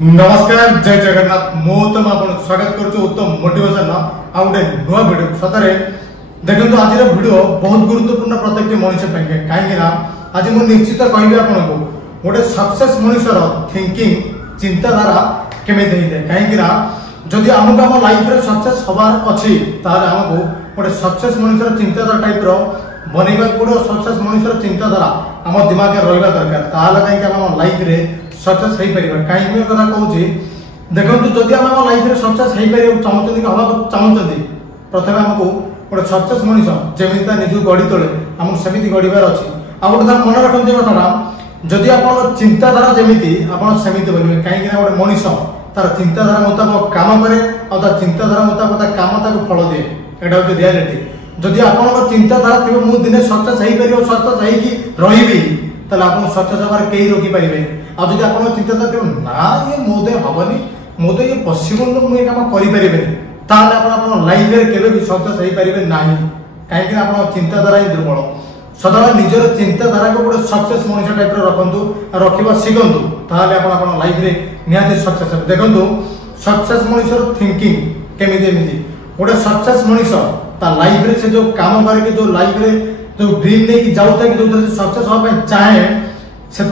नमस्कार जय जगन्नाथ मु उत्तम आपन स्वागत करछु उत्तम मोटिवेशन आ गोटे नुआ वीडियो सतरे देखंतु आज वीडियो बहुत गुरुत्वपूर्ण प्रत्येक मनुष्य पे कहीं आज मु निश्चित कहबी आपन को गोटे सक्सेस मनुष्यर थिंकिंग चिंताधारा केमिति हेते कहीं जदि हमको हम लाइफ रे सक्सेस हबार अछि ताले हमको गोटे सक्सेस मनुष्यर चिंताधारा टाइप रो बनेबा पड़ो सक्सेस मनुष्यर चिंताधारा हम दिमाग रे रहबा दरकार ताले कहीं हम लाइफ रे सक्सेस हो पार कहीं कथा कहूँ देखो जदि हम लाइफ में सक्सेस हो पार चाहते हवा चाहते प्रथम आमको गोटे सक्सेस मनीष जमी निज गढ़ी तोले आमको सेमती गढ़ार अच्छी आ गोटे मन रखते कथा जदि आप चिंताधारा जमी आपमती बोलिए कहीं गोटे मनीष तार चिंताधारा मुताबक काम करे और चिंताधारा मुताबक काम फल दिए यहाँ हूँ रियालीटी जदि आप चिंताधारा थी मुझे दिने सक्सेस हो सक्सेस रही ताले आप सक्सेस हमारे कहीं रोकी पारे आज जब आप चिंताधारा ना ये मोदे हेनी मोदे ये पॉसिबल मुझे काम करें लाइफ में केवे भी सक्सेस हो पारे ना कहीं आप चिंताधारा ही दुर्बल सदा निजर चिंताधारा को गोटे सक्सेस मनुष्य टाइप रखु रखा शिखु ताले आप लाइफ में निहाती सक्सेस देखो सक्सेस मनुष्य थिंकिंग केमिति गोटे सक्सेस मनुष्य ता लाइफ में से जो काम करके जो लाइफ में जो ड्रीम नहीं जाऊँ जो सक्सेस होगा चाहे से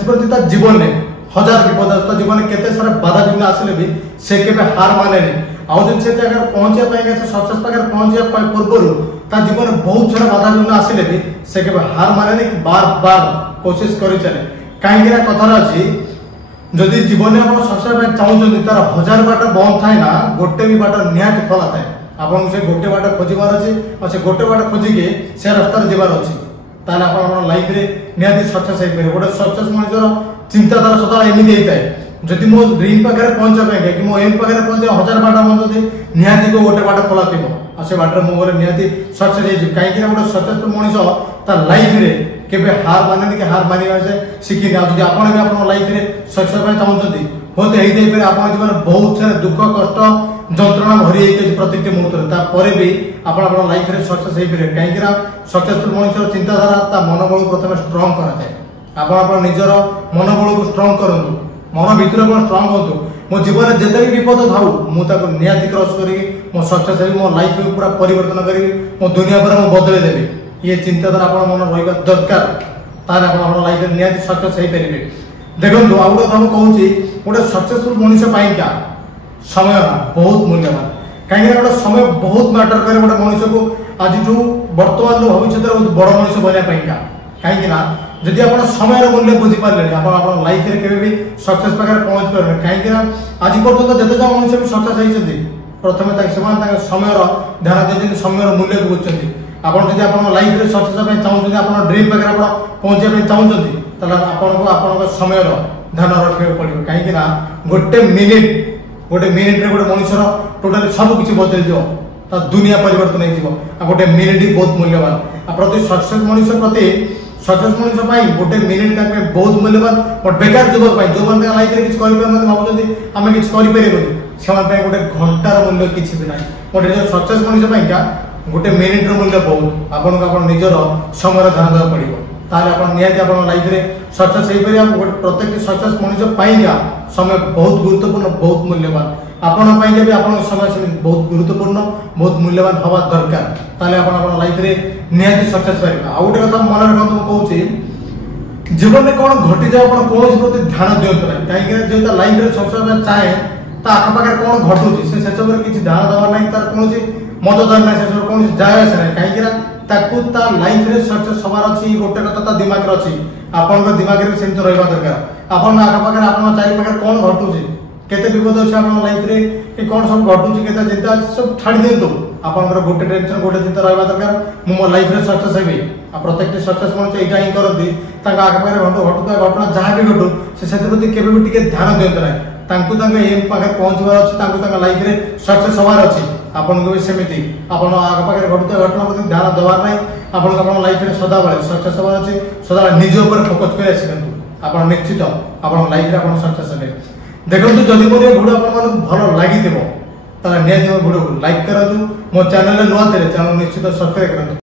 जीवन में हजार विपद जीवन में केते सारा बाधा विघ्न आसिले भी से केबे हार माने आउ जब से जगह पहुंचे सक्सेस पाखे पहुंचे पूर्व ता जीवन में बहुत सारा बाधा विघ्न आसिले भी से केबे हार माने बार बार कोशिश करि चले कहीं कथार अच्छी जदि जीवन में आप सक्सेस चाहते तार हजार बाट बंद थाए ना गोटे भी बाट निहाती खोला थाए आपन से गोटे बाट खोजार अच्छी और से गोटे बाट खोजिके से रास्तार जीवार अच्छी ताले आप लाइफ रे निहाती सक्सेस हो पारे गोटे सक्सेस मनुष्यर चिंताधारा सदा एमती होता है जदि मो ड्रीम पाखे पहुंचा कि मो एम पाखे पहुंचे हजार बाट मत निहाती को गोटे बाट खोला थी और से बाटर मुझे निहाती सक्सेस हो कहीं गोटे सक्सेसफुल मनीष तार लाइफ रे केबे हार माने कि हार मानिबा से शिखी ना जदि आपण भी आपण लाइफ रे सक्सेस पाए चाहते होते हेई पारे आपण जीवन बहुत सारा दुख कष्ट जंत्रणा भरी प्रत्येक मुहूर्त भी आप लाइफ में सक्सेस हो पारे कहीं सक्सेसफुल मनुष्य चिंताधारा ता मनोबल प्रथम स्ट्रंग कराए आप निजर मनोबल को स्ट्रंग करूँ मन भर स्ट्रंग हूँ मो जीवन में जिते भी विपद थाऊ मुझे निहाती क्रॉस करी मो सक्सेस हो मो लाइफ में पूरा परिवर्तन करी मो दुनिया पर मुझे बदले देवी ये चिंताधारा आप मन रहा दरकार ताले आप लाइफ में निहाती सक्सेस हो पारे देखो आउ गोटे कहूँ गोटे सक्सेसफुल मनुष्य पाइका समय बहुत मूल्यवान कहीं गोटे समय बहुत मैटर करे गोटे मनुष्य को आज बर्तमान भविष्य बहुत बड़ मनुष्य बनवाई कहीं जदि आप समय मूल्य बुझीपारे आप लाइफ में केवे भी सक्सेस पाखे पहुंच पारे कहीं आज पर्यटन जिते जन मनुष्य भी सक्सेस होती प्रथम समय ध्यान दे समय मूल्य को बुझे आपड़ जब आप लाइफ में सक्सेस चाहते आप ड्रीम पाखे आप पहुंचे चाहते आप समय ध्यान रखा पड़ो कहीं गोटे मिनिट गोटे मनुष्यर टोटाली सब किसी बदल दियो दुनिया परिवर्तन हो गोटे मिनिट ही बहुत मूल्यवान प्रति सक्सेस मनुष्य प्रति सक्सेस मनुष्य गोटे मिनिट का बहुत मूल्यवान बट बेकार युवक जो मैंने लाइफ में किसी भावुँ आम कि से गोटे घंटार मूल्य किसी भी ना गोटे सक्सेस मनुष्य गोटे मिनिट मूल्य बहुत आपको निजर समय ध्यान देवा पड़ो ताले आप निहाती आप लाइफ में सक्सेस हो पारे प्रत्येक सक्सेस मनुष्य पाइका समय बहुत गुरुत्वपूर्ण बहुत मूल्यवान आपण भी आप समय बहुत गुरुत्वपूर्ण बहुत मूल्यवान हवा दरकार ताले आप लाइफ में निहाती सक्सेस पारे आ गोटे कथा मन रखा कहूँ जीवन में कौन घटी जाए आप कौन प्रति ध्यान दिखाते ना कहीं जो लाइफ में सक्सेस चाहे आखपाखे कौन घटू से सब किसी ध्यान देवार ना तार कौन मतदान ना से कौन जाए आसे ना कहीं लाइफ में सक्सेस हबार अच्छी गोटे कथा दिमाग अच्छी आपण दिमाग में सेमती रहा दरकार आपण आखपाखे आप चारिपाखे कौन घटू केते विपद अच्छे आप लाइफ में कौन सब घटू के चिंता सब छाड़ी दिंतु आप गोटे टेंशन गोटे चिंता रहा दरकार मो लाइफ में सक्सेस हेबी आ प्रत्येक सक्सेस मनुष्य यहाँ ही करती आखपाखे घटुता घटना जहाँ भी घटू से प्रति केवे ध्यान दिंतु ना एम पाखे पहुंचवार अच्छी लाइफ में सक्सेस हबार अच्छी आपन को भी सेमिति आपन आखपाखे घटुता घटना प्रति ध्यान देवार ना आपन लाइफ में सदा बेले सक्सेस हबार अच्छी सदा निज ऊपर फोकस कर शिखु आप निश्चित आप लाइफ में सक्सेस हे देखो जदि मोर भिडियो आपको भल लगी निहाती भिडियो को लाइक करूँ मो चैनल नुआ थे चैनल निश्चित सब्सक्राइब करूँ।